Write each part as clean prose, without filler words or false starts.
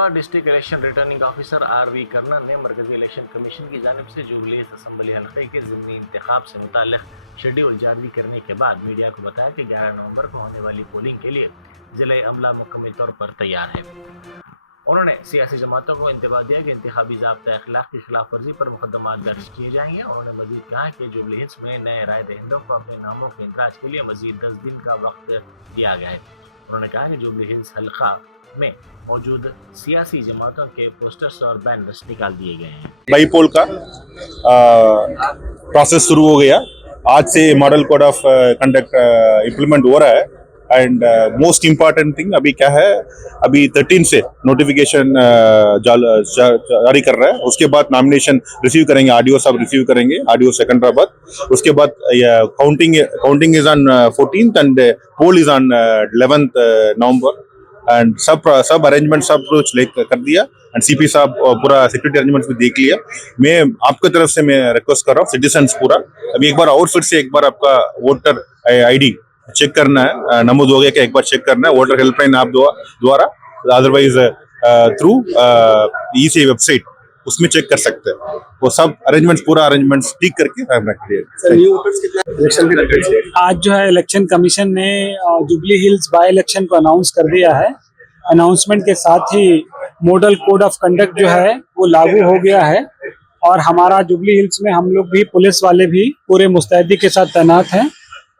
तलवा district election returning officer R V. Colonel ने मरकजी इलेक्शन कमीशन की जानिब से जुबली असम्बली हल्के के ज़िमनी इंतखाब से मुताल्लिक़ शेड्यूल जारी करने के बाद मीडिया को बताया कि 11 नवंबर को होने वाली पोलिंग के लिए ज़िले अमला मुकम्मल तौर पर तैयार है। उन्होंने सियासी जमातों को इंतबाह दिया कि इंतखाबी ज़ाब्ता अखलाक की खिलाफ वर्जी पर मुकदमा दर्ज किए जाएंगे। उन्होंने मजीद कहा कि जुबली हिल्स में नए राय दहिंदों को अपने नामों के इंदराज के लिए मजीद 10 दिन का वक्त दिया गया है। उन्होंने कहा कि जुबली हिल्स हल्का में मौजूद सियासी जमातों के पोस्टर्स और बैनर्स निकाल दिए गए हैं। बाईपोल का प्रोसेस शुरू हो गया। आज से model code of conduct implement हो रहा है। एंड मोस्ट इम्पॉर्टेंट थिंग अभी क्या है, अभी 13 से नोटिफिकेशन जारी कर रहा है। उसके बाद नॉमिनेशन रिसीव करेंगे, आरडीओ साहब रिसीव करेंगे, आरडीओ सिकंदराबाद। उसके बाद counting is on 14th and poll is on 11th November. And सब अरेंजमेंट सब कुछ कर दिया एंड सीपी साहब पूरा सिक्योरिटी अरेंजमेंट भी देख लिया। मैं आपकी तरफ से मैं रिक्वेस्ट कर रहा हूँ सिटीजन्स पूरा, अभी एक बार और फिर से एक बार आपका वोटर आईडी चेक करना है, नमूद हो गया कि एक बार चेक करना है वोटर हेल्पलाइन ऐप द्वारा, अदरवाइज थ्रू ईसी वेबसाइट उसमें चेक कर सकते हैं। वो सब अरेंजमेंट्स पूरा अरेंजमेंट्स ठीक करके आज जो है इलेक्शन कमीशन ने जुबली हिल्स बाय इलेक्शन को अनाउंस कर दिया है। अनाउंसमेंट के साथ ही मॉडल कोड ऑफ कंडक्ट जो है वो लागू हो गया है और हमारा जुबली हिल्स में हम लोग भी, पुलिस वाले भी पूरे मुस्तैदी के साथ तैनात हैं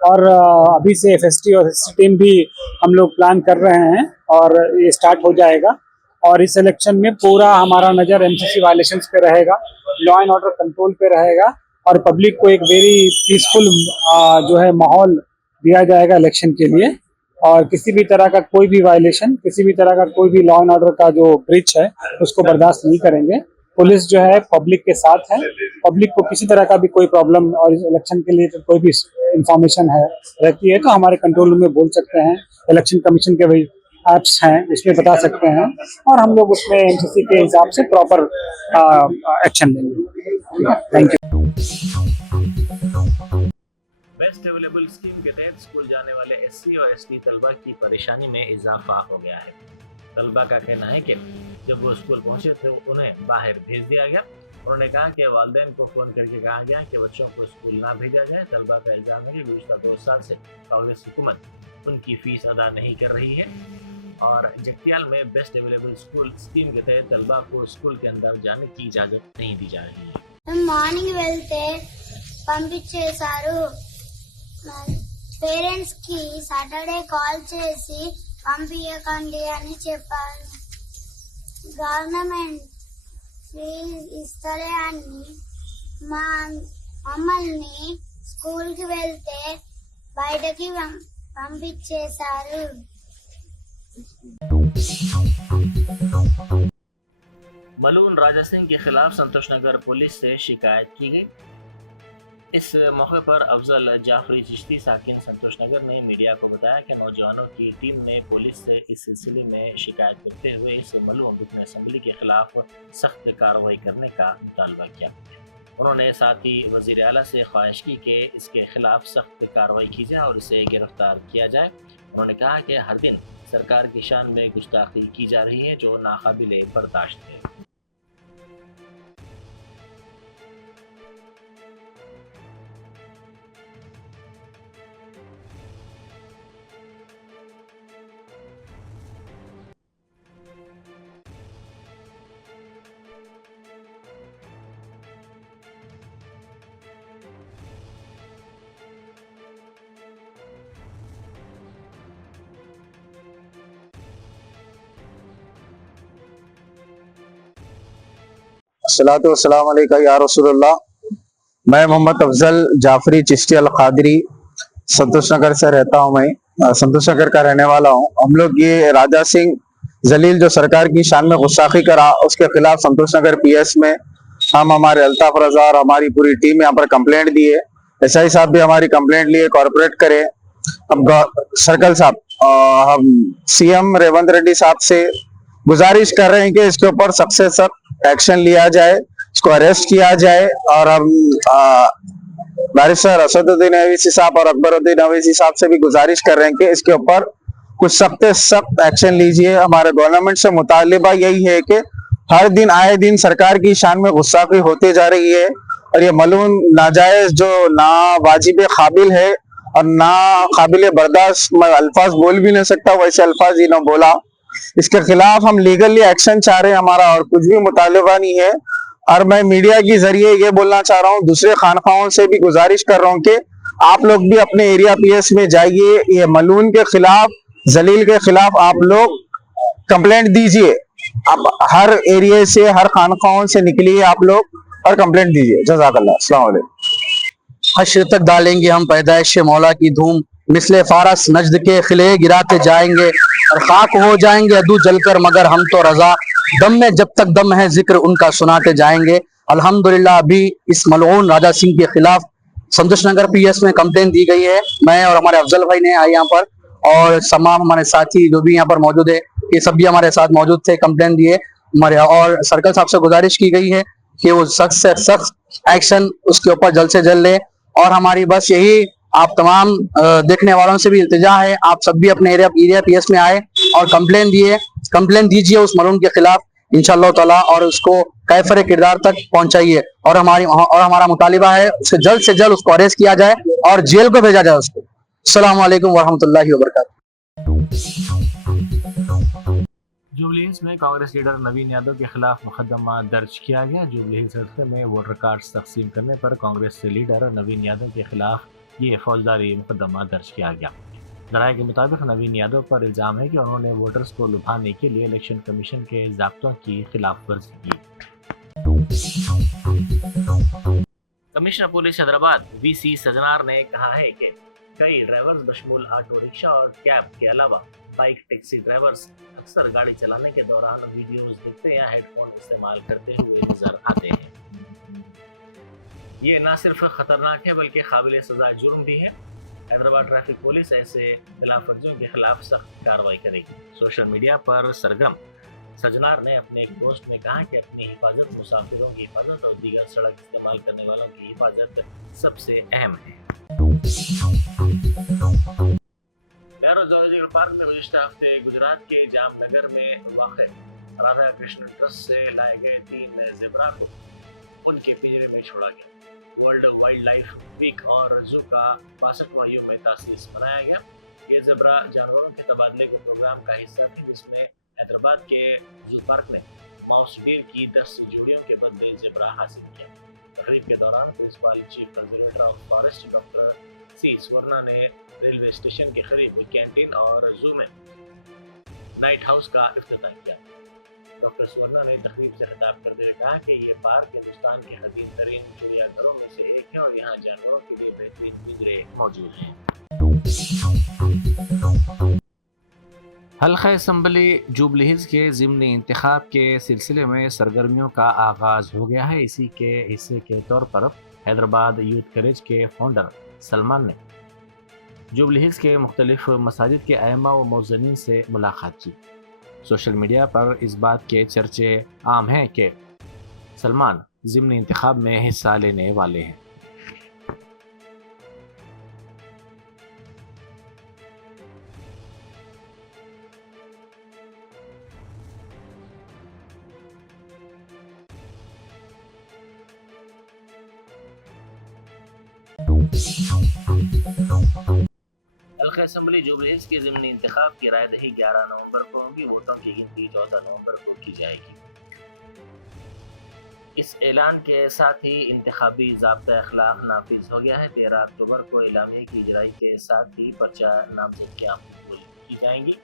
और अभी से एफएसटी और एसटी टीम भी हम लोग प्लान कर रहे हैं और ये स्टार्ट हो जाएगा। और इस इलेक्शन में पूरा हमारा नज़र एमसीसी वायलेशंस पे रहेगा, लॉ एंड ऑर्डर कंट्रोल पे रहेगा और पब्लिक को एक वेरी पीसफुल जो है माहौल दिया जाएगा इलेक्शन के लिए। और किसी भी तरह का कोई भी वायलेशन, किसी भी तरह का कोई भी लॉ एंड ऑर्डर का जो ब्रीच है उसको बर्दाश्त नहीं करेंगे। पुलिस जो है पब्लिक के साथ है, पब्लिक को किसी तरह का भी कोई प्रॉब्लम और इलेक्शन के लिए तो कोई भी इंफॉर्मेशन है रहती है तो हमारे कंट्रोल रूम में बोल सकते हैं। इलेक्शन कमीशन के वही ऐप्स हैं उसमें बता सकते हैं और हम लोग उसमें एमसीसी के हिसाब से प्रॉपर एक्शन लेंगे। Thank you. Best available scheme के तहत स्कूल जाने वाले एससी और एसटी तलबा की परेशानी में इजाफा हो गया है। तलबा का कहना है कि जब वो स्कूल पहुंचे थे उन्हें बाहर भेज दिया गया। उन्होंने कहा कि वालिदैन को फ़ोन करके कहा गया कि बच्चों को स्कूल ना भेजा जाए। तलबा का इल्ज़ाम है कि गुज़श्ता 2 साल से कांग्रेस हुकूमत उनकी फ़ीस अदा नहीं कर रही है और जगतियाल में बेस्ट अवेलेबल स्कूल स्कीम के तहत तलबा को स्कूल के अंदर जाने की इजाज़त नहीं दी जा रही है। మార్నింగ్ వెళ్తే పంపించేశారు, పేరెంట్స్ కి సాటర్డే కాల్ చేసి పంపించకండి అని చెప్పారు। గవర్నమెంట్ ఫీజు ఇస్తలే అని మమ్మల్ని స్కూల్ కి వెళ్తే బయటకి పంపించేశారు। मलून राजा सिंह के खिलाफ संतोष नगर पुलिस से शिकायत की गई। इस मौके पर अफजल जाफरी चिश्ती साकिन संतोष नगर ने मीडिया को बताया कि नौजवानों की टीम ने पुलिस से इस सिलसिले में शिकायत करते हुए इस मलून रुकन असम्बली के खिलाफ सख्त कार्रवाई करने का मुतालबा किया। उन्होंने साथ ही वज़ीर आला से ख्वाहिश की कि इसके खिलाफ सख्त कार्रवाई की जाए और इसे गिरफ्तार किया जाए। उन्होंने कहा कि हर दिन सरकार की शान में गुस्ताखी की जा रही है जो नाकाबिले बर्दाश्त है। अस्सलातु वस्सलाम अलैका या रसूलुल्लाह। मैं मोहम्मद अफजल जाफरी चिश्ती अल कादरी संतोष नगर से रहता हूं। मैं संतोष नगर का रहने वाला हूं। हम लोग ये राजा सिंह जलील जो सरकार की शान में गुस्ताखी करा उसके खिलाफ संतोष नगर पीएस में हम हमारे अल्ताफ रजा और हमारी पूरी टीम यहाँ पर कंप्लेंट दिए। एसआई साहब भी हमारी कंप्लेंट लिए, कॉर्पोरेट करे। अब सर्कल साहब हम सीएम रेवंत रेड्डी साहब से गुजारिश कर रहे हैं कि इसके ऊपर सख्त से सख्त एक्शन लिया जाए, इसको अरेस्ट किया जाए और हम बैरिस्टर असदुद्दीन अवैसी साहब और अकबरुद्दीन अवैसी साहब से भी गुजारिश कर रहे हैं कि इसके ऊपर कुछ सख्त सख्त एक्शन लीजिए। हमारे गवर्नमेंट से मुतालिबा यही है कि हर दिन आए दिन सरकार की शान में गुस्ताखी होते जा रही है और ये मलून नाजायज जो ना वाजिब काबिल है और ना काबिल बर्दाश्त, मैं अल्फाज बोल भी नहीं सकता, वैसे अल्फाज ही ना बोला, इसके खिलाफ हम लीगली एक्शन चाह रहे हैं। हमारा और कुछ भी मुतालिबा नहीं है। और मैं मीडिया के जरिए ये बोलना चाह रहा हूँ, दूसरे खानखाओं से भी गुजारिश कर रहा हूँ कि आप लोग भी अपने एरिया पीएस में जाइए, ये मलून के खिलाफ, जलील के खिलाफ आप लोग कंप्लेंट दीजिए। आप हर एरिया से, हर खानखाओं से निकलिए आप लोग और कंप्लेंट दीजिए। जज़ाकल्लाह। अस्सलाम वालेकुम। हश्र तक डालेंगे हम पैदाइश मौला की धूम, मिसले फारस नजद के खिले गिराते जाएंगे और खाक हो जाएंगे अदू जलकर, मगर हम तो रजा दम में जब तक दम है जिक्र उनका सुनाते जाएंगे। अल्हम्दुलिल्लाह अभी इस मलऊन राजा सिंह के खिलाफ संतोष नगर पीएस में कंप्लेन दी गई है। मैं और हमारे अफजल भाई ने आए यहाँ पर और तमाम हमारे साथी जो भी यहाँ पर मौजूद है, ये सब भी हमारे साथ मौजूद थे, कंप्लेन दिए हमारे। और सर्कल साहब से गुजारिश की गई है कि वो सख्त से सख्त एक्शन उसके ऊपर जल्द से जल्द ले। और हमारी बस यही आप तमाम देखने वालों से भी इल्तिजा है, आप सब भी अपने एरिया पीएस में आए और कंप्लेन दीजिए उस मलून के खिलाफ इंशाअल्लाह ताला, और उसको कैफर किरदार तक पहुंचाइए। और हमारा मुतालिबा है उससे जल्द उसको अरेस्ट किया जाए और जेल को भेजा जाए उसको। अस्सलाम वालेकुम वरहमतुल्लाहि वबरकातुहू। जुबली हिल्स में कांग्रेस लीडर नवीन यादव के खिलाफ मुकदमा दर्ज किया गया। जुबली हिल्स हल्के में वोटर कार्ड्स तकसीम करने पर कांग्रेस लीडर नवीन यादव के खिलाफ ये फौजदारी मुकदमा दर्ज किया गया। जराये के मुताबिक नवीन यादव पर इल्ज़ाम है कि उन्होंने वोटर्स को लुभाने के लिए इलेक्शन कमीशन के ज़ाब्तों की खिलाफ वर्जी की। Commissioner police Hyderabad VC Sajjanar ने कहा है कि कई ड्राइवर्स बशमूल ऑटो रिक्शा और कैब के अलावा बाइक टैक्सी ड्राइवर्स अक्सर गाड़ी चलाने के दौरान वीडियोस देखते या हेडफोन इस्तेमाल करते हुए नजर आते हैं। ये न सिर्फ खतरनाक है बल्कि काबिल सजा जुर्म भी है। हैदराबाद ट्रैफिक पुलिस ऐसे खिलाफ वर्जियों के खिलाफ सख्त कार्रवाई करेगी। सोशल मीडिया पर सरगर्म सजनार ने अपने एक पोस्ट में कहा कि अपनी हिफाजत, मुसाफिरों की हिफाजत और दीगर सड़क इस्तेमाल करने वालों की हिफाजत सबसे अहम है। ज़ूलॉजिकल पार्क में गुज़िश्ता हफ्ते गुजरात के जामनगर में वाक़ राधा कृष्ण ट्रस्ट से लाए गए 3 ज़ेबरा को उनके पिंजरे में छोड़ा गया। वर्ल्ड वाइल्ड लाइफ वीक और जू का 65वां यूम तासीस मनाया गया। ये ज़ेबरा जानवरों के तबादले के प्रोग्राम का हिस्सा थी, जिसमें हैदराबाद के जू पार्क ने माउस डीर की 10 जोड़ियों के बदले ज़ेबरा हासिल किया। तकरीब के दौरान principal chief conservator of forest doctor C Swarna ने रेलवे स्टेशन के करीब कैंटीन और जू में नाइट हाउस का इफ्तिताह किया। डॉक्टर स्वर्णा ने तकरीब से खिताब करते हुए कहा कि ये पार्क हिंदुस्तान के कदीम तरीन चिड़ियाघरों में से एक है और यहाँ जानवरों के लिए बेहतरीन पिंजरे मौजूद हैं। हल्का असम्बली जुबली हिल्स के ज़िमनी इंतखाब के सिलसिले में सरगर्मियों का आगाज़ हो गया है। इसी के हिस्से के तौर पर हैदराबाद यूथ कॉलेज के फाउंडर सलमान ने जुबली हिल्स के मुख्तलिफ मसाजिद के आइमा व मौज़नीन से मुलाकात की। सोशल मीडिया पर इस बात के चर्चे आम हैं कि सलमान ज़िमनी इंतखाब में हिस्सा लेने वाले हैं। हल्का असम्बली जुबली हिल्स के ज़िमनी इंतखाब की रायदही 11 नवंबर को होगी। वोटों की गिनती 14 नवंबर को की जाएगी। इस ऐलान के साथ ही इंतखाबी ज़ाब्ता अखलाक नाफिज हो गया है। 13 अक्टूबर को इलामिया की इजराई के साथ ही पर्चा नामजदगियाँ की जाएंगी।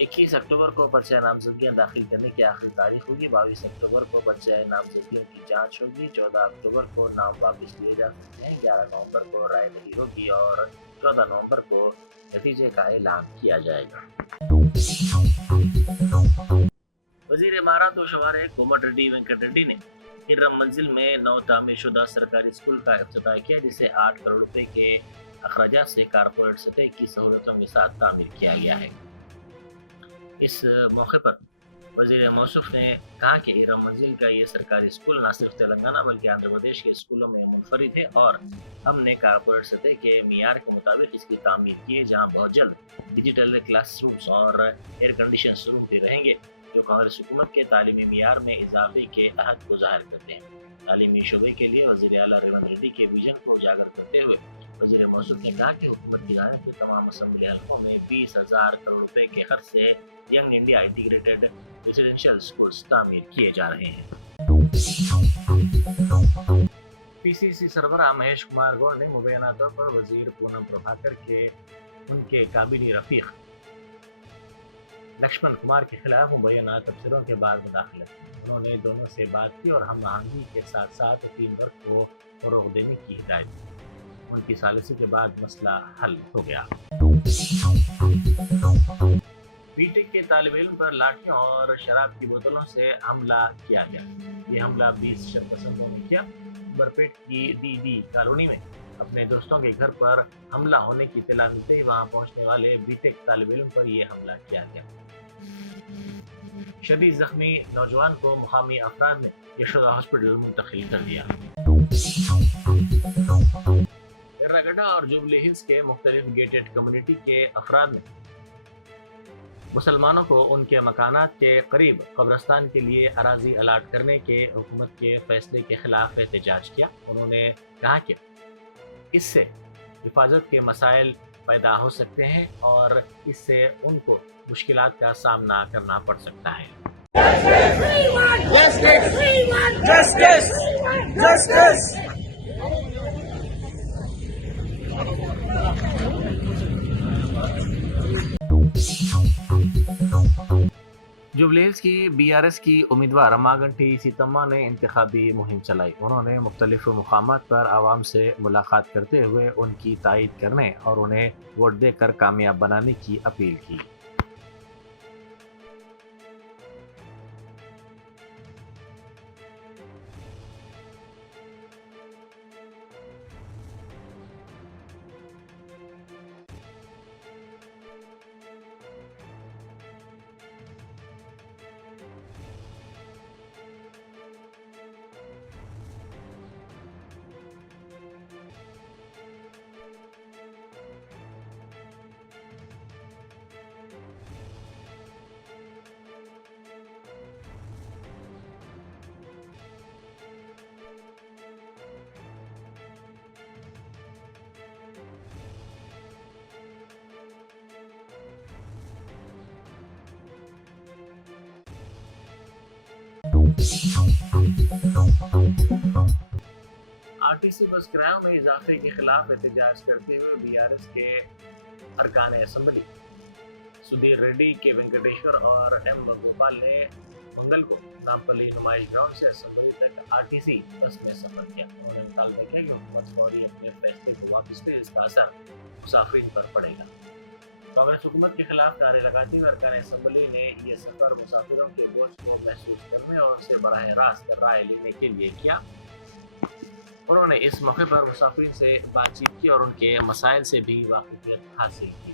21 अक्टूबर को पर्चा नामजदगियाँ दाखिल करने की आखिरी तारीख होगी। 22 अक्टूबर को पर्चा नामजदगियों की जांच होगी। 14 अक्टूबर को नाम वापस लिए जा सकते हैं। 11 नवंबर को रायदही होगी और 14 नवंबर को नतीजे का ऐलान किया जाएगा। वज़ीर इमारत व शवारे कोमट रेड्डी वेंकट रेड्डी ने हिर्रम मंजिल में नौ तामीर शुदा सरकारी स्कूल का इफ्तिताह किया, जिसे 8 करोड़ रुपए के अखराजात से कारपोरेट सतह की सहूलतों के साथ तामीर किया गया है। इस मौके पर वज़ीर मौसूफ ने कहा कि इरम मंजिल का ये सरकारी स्कूल न सिर्फ तेलंगाना बल्कि आंध्र प्रदेश के स्कूलों में मुनफरिद है और हमने कारपोरेट सतह के मियार के मुताबिक इसकी तामीर की है, जहाँ बहुत जल्द डिजिटल क्लासरूम्स और एयर कंडीशन रूम भी रहेंगे, जो कांग्रेस हुकूमत के तालीमी मियार में इजाफे के अहद को जाहिर करते हैं। तालीमी शोबे के लिए वज़ीर आला रेवंत रेड्डी के विजन को उजागर करते हुए वज़ीर मौसूफ ने कहा कि हुकूमत की जानिब से तमाम असम्बली हलकों में 20,000 करोड़ रुपए के खर्च से young India integrated residential schools तामीर किए जा रहे हैं। पीसीसी सरबराह महेश कुमार गौड़ ने मुबैना तौर पर वज़ीर पूनम प्रभाकर के उनके काबिली रफीक लक्ष्मण कुमार के खिलाफ मुबैना तबसरों के बाद मुदाखलत की। उन्होंने दोनों से बात की और हम आहंगी के साथ साथ टीम वर्क को फरोग देने की हिदायत दी। उनकी सालिसी के बाद मसला हल हो गया। बीटेक के तालिब इल्म पर लाठियों और शराब की बोतलों से हमला किया गया। ये हमला 20 शरपसंदों ने किया। बरपेट की डी कॉलोनी में अपने दोस्तों के घर पर हमला होने की इत्तला मिलते ही वहां पहुंचने वाले बीटेक तालिब इल्म पर यह हमला किया गया। शदीद जख्मी नौजवान को मुकामी अफराद ने यशोदा हॉस्पिटल मुंतकिल कर दिया। एर्रागड्डा और जुबली हिल्स के मुख्तलिफ गेटेड कम्युनिटी के अफराद ने मुसलमानों को उनके मकानात के करीब कब्रस्तान के लिए अराजी अलाट करने के हुकूमत के फैसले के खिलाफ एहतजाज किया। उन्होंने कहा कि इससे हिफाजत के मसाइल पैदा हो सकते हैं और इससे उनको मुश्किलात का सामना करना पड़ सकता है। जुबली हिल्स की बीआरएस की उम्मीदवार रमागंटी सीतम्मा ने इंतखाबी मुहिम चलाई। उन्होंने मुख्तलिफ मुकामात पर आवाम से मुलाकात करते हुए उनकी तायीद करने और उन्हें वोट देकर कामयाब बनाने की अपील की। आरटीसी बस किरायों में इजाफे के खिलाफ एहतजाज करते हुए बीआरएस के अरकान असेंबली सुधीर रेड्डी के वेंकटेश्वर और एम गोपाल ने मंगल को नामपल्ली नुमाइश ग्राउंड से असेंबली तक आरटीसी बस में सफर किया। उन्होंने मुतालबा किया कि हुकूमत फौरी अपने फैसले को वापस ले, इसका असर मुसाफिरीन पर पड़ेगा। कांग्रेस हुकूमत के खिलाफ नारे लगाते हुए अरकान असेंबली ने यह सफर मुसाफिरों के बोझ को महसूस करने और उनसे बराह रास्त राय लेने के लिए किया। उन्होंने इस मौके पर मुसाफिरीन से बातचीत की और उनके मसाइल से भी वाकिफियत हासिल की।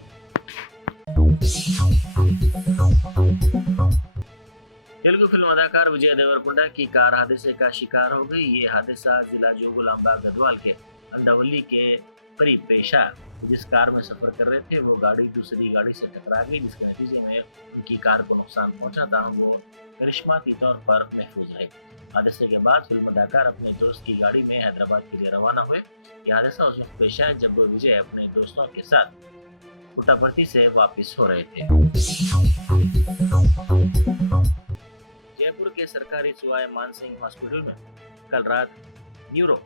तेलुगु फिल्म अदाकार विजय देवरकोंडा की कार हादसे का शिकार हो गई। ये हादसा जिला जोगुलांबा गढ़वाल के अंडावली के करीब पेश आया। जिस कार में सफर कर रहे थे वो गाड़ी दूसरी गाड़ी से टकरा गई, जिसके नतीजे में उनकी कार को नुकसान पहुंचा था। वो करिश्माती तौर पर महफूज रहे। हादसे के बाद फिल्म अदाकार अपने दोस्त की गाड़ी में हैदराबाद के लिए रवाना हुए। यह हादसा उस वक्त पेश आया जब विजय अपने दोस्तों के साथ पुट्टापर्थी से वापस हो रहे थे। जयपुर के सरकारी सुवाय मानसिंह हॉस्पिटल में कल रात न्यूरो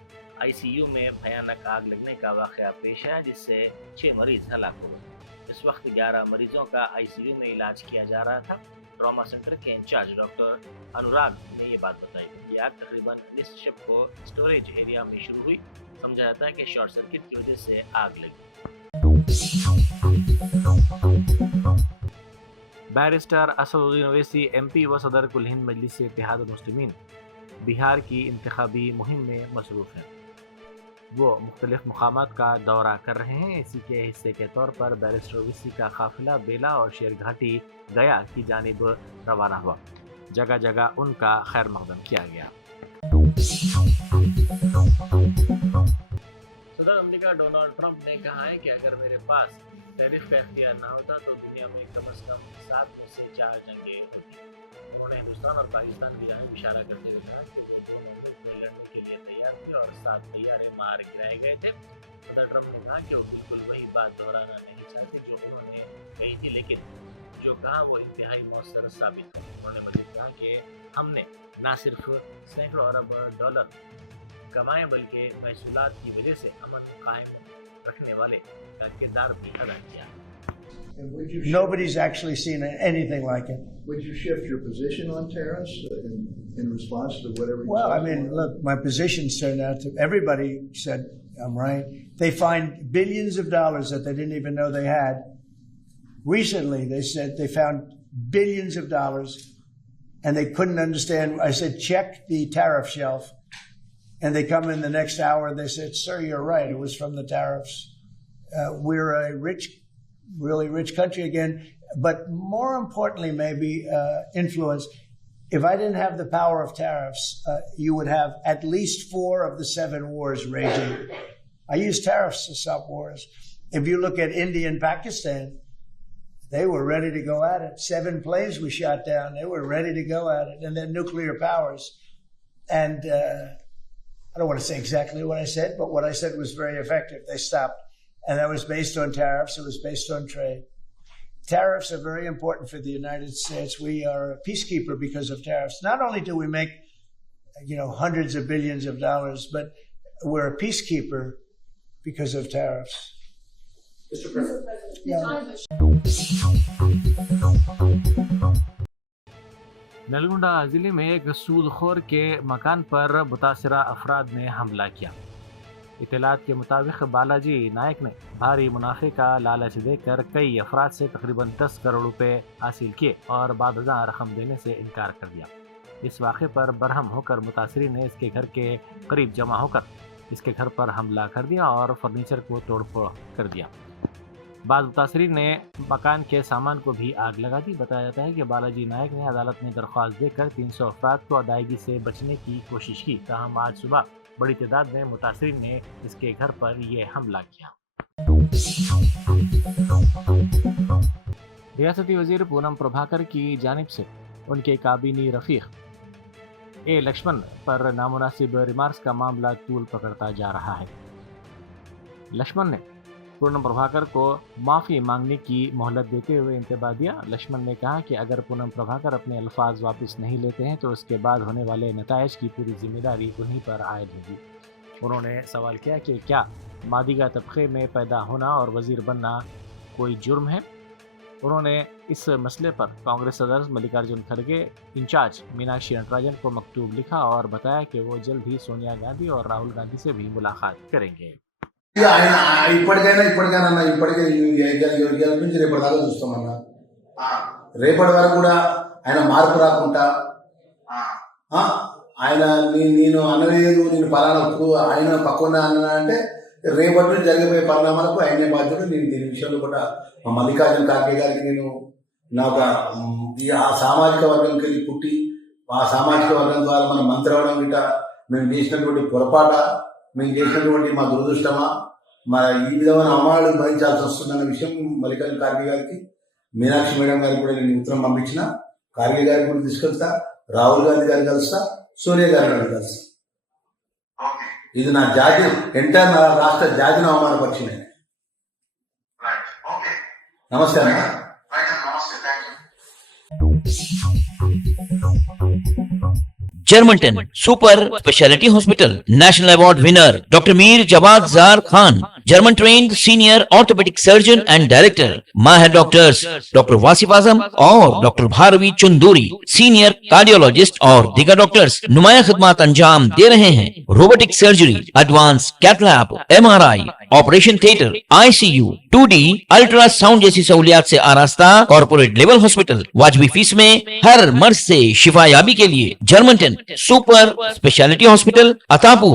आईसीयू में भयानक आग लगने का वाकया पेश आया, जिससे 6 मरीज हलाक हो गए। इस वक्त 11 मरीजों का आईसीयू में इलाज किया जा रहा था। ट्रॉमा सेंटर के इंचार्ज डॉक्टर अनुराग ने ये बात बताई। ये आग तकरीबन निस्फ को स्टोरेज एरिया में शुरू हुई। समझा जाता है कि शॉर्ट सर्किट की वजह से आग लगी। बैरिस्टर असदुद्दीन ओवैसी एमपी व सदर कुल हिंद मजलिस इत्तेहाद मुस्लिमीन बिहार की इंतखाबी मुहिम में मसरूफ़ हैं। वो मुख्तलिफ मुकामात का दौरा कर रहे हैं। इसी के हिस्से के तौर पर बैरिस्टर ओवैसी का काफिला बेला और शेरघाटी गया की जानिब रवाना हुआ। जगह जगह उनका खैर मकदम किया गया। सदर अमेरिका डोनाल्ड ट्रंप ने कहा है कि अगर मेरे पास टैरिफ का इख्तियार ना होता तो दुनिया में कम से कम 7 में से 4 जंगें होती। उन्होंने हिंदुस्तान और पाकिस्तान की जानिब इशारा करते हुए कहा कि वो दोनों मुल्क में लड़ने के लिए तैयार थे और 7 तैयारे मार गिराए गए थे। सदर ट्रंप ने कहा कि वो बिल्कुल वही बात दोहराना नहीं चाहते जो उन्होंने कही थी, लेकिन जो कहा वो इंतहाई मौसर साबित है। उन्होंने मज़ीद कहा कि हमने न सिर्फ सैकड़ों अरब डॉलर कमाए बल्कि महसूलात की वजह से अमन कायम रखने वाले का किरदार भी अदा किया। Nobody's actually seen anything like it. Would you shift your position on tariffs in response to whatever? Well, I mean, look, my positions turned out to, everybody said I'm right. They find billions of dollars that they didn't even know they had. Recently, they said they found billions of dollars and they couldn't understand. I said, check the tariff shelf. And they come in the next hour and they said, sir, you're right. It was from the tariffs. We're a really rich country again. But more importantly, maybe influence. If I didn't have the power of tariffs, you would have at least 4 of the 7 wars raging. I used tariffs to stop wars. If you look at India and Pakistan, they were ready to go at it. 7 planes we shot down. They were ready to go at it. And then nuclear powers. And I don't want to say exactly what I said, but what I said was very effective. They stopped. And that was based on tariffs. It was based on trade. Tariffs are very important for the United States. We are a peacekeeper because of tariffs. Not only do we make, hundreds of billions of dollars, but we're a peacekeeper because of tariffs. Mr. President. Nalgonda जिले में एक सूदखोर के मकान पर मुतासरा अफराद ने हमला किया। इत्तलात के मुताबिक बालाजी नायक ने भारी मुनाफे का लालच देकर कई अफराद से तकरीबन 10 करोड़ रुपए हासिल किए और बाद रकम देने से इनकार कर दिया। इस वाक़े पर बरहम होकर मुतासरी ने इसके घर के करीब जमा होकर इसके घर पर हमला कर दिया और फर्नीचर को तोड़फोड़ कर दिया। बाद मुतासरी ने मकान के सामान को भी आग लगा दी। बताया जाता है कि बालाजी नायक ने अदालत में दरख्वास्त देकर 300 अफराद को अदायगी से बचने की कोशिश की। ताहम आज सुबह बड़ी तादाद में मुतासरीन ने इसके घर पर यह हमला किया। रियासती वजीर पूनम प्रभाकर की जानिब से उनके काबीनी रफीक ए लक्ष्मण पर नामुनासिब रिमार्क्स का मामला तूल पकड़ता जा रहा है। लक्ष्मण ने पूनम प्रभाकर को माफ़ी मांगने की मोहलत देते हुए इंतबाह दिया। लक्ष्मण ने कहा कि अगर पूनम प्रभाकर अपने अल्फाज वापस नहीं लेते हैं तो उसके बाद होने वाले नताइज की पूरी जिम्मेदारी उन्हीं पर आयद होगी। उन्होंने सवाल किया कि क्या मादिगा तबके में पैदा होना और वज़ीर बनना कोई जुर्म है। उन्होंने इस मसले पर कांग्रेस सदर मल्लिकार्जुन खड़गे इंचार्ज मीनाक्षी नटराजन को मकतूब लिखा और बताया कि वो जल्द ही सोनिया गांधी और राहुल गांधी से भी मुलाकात करेंगे। ఇప్పటికైనా ఇప్పటికే గెల నుంచి రేపటి దాకా చూస్తామన్నా రేపటి వరకు కూడా ఆయన మార్పు రాకుండా ఆయన నేను అనలేదు నేను పలానా ఆయన పక్కన అన్నా అంటే రేపటి నుంచి జరిగిపోయే పరిణామాలకు ఆయనే బాధ్యుడు. నేను దీని విషయంలో కూడా మా మల్లికార్జున ఖార్గే గారికి నేను నాకు ఆ సామాజిక వర్గంకి వెళ్ళి పుట్టి ఆ సామాజిక వర్గం ద్వారా మనం మంత్రి అవడం గిట్ట మేము చేసినటువంటి పొరపాట, మేము చేసినటువంటి మా దురదృష్టమా, ఈ విధమైన అవమానాలు భరించాల్సి వస్తుందన్న విషయం మల్లికార్జున ఖార్గే గారికి, మీనాక్షి మేడం గారికి కూడా నేను ఉత్తరం పంపించిన. ఖార్గే గారికి కూడా తీసుకెళ్తా, రాహుల్ గాంధీ గారిని కలుస్తా, సోనియా గారిని కలుస్తా. ఇది నా జాతి ఎంటర్ నా రాష్ట్ర జాతిని అవమానపరిచింది. నమస్తే అన్న. Germanten super speciality hospital national award winner doctor Mir Jawad Zar Khan, German trained senior orthopaedic surgeon and director, माहिर डॉक्टर्स डॉक्टर वासिफ आजम और doctor Bharvi Chanduri, senior cardiologist और दीगर डॉक्टर्स नुमाया खिदमत अंजाम दे रहे हैं। Robotic surgery, advance cath lab, MRI, operation theatre, ICU, 2D ultrasound जैसी सहूलियात से आरास्ता कॉर्पोरेट लेवल हॉस्पिटल वाजबी फीस में हर मर्ज से शिफायाबी के लिए Germanton super speciality hospital, Attapur.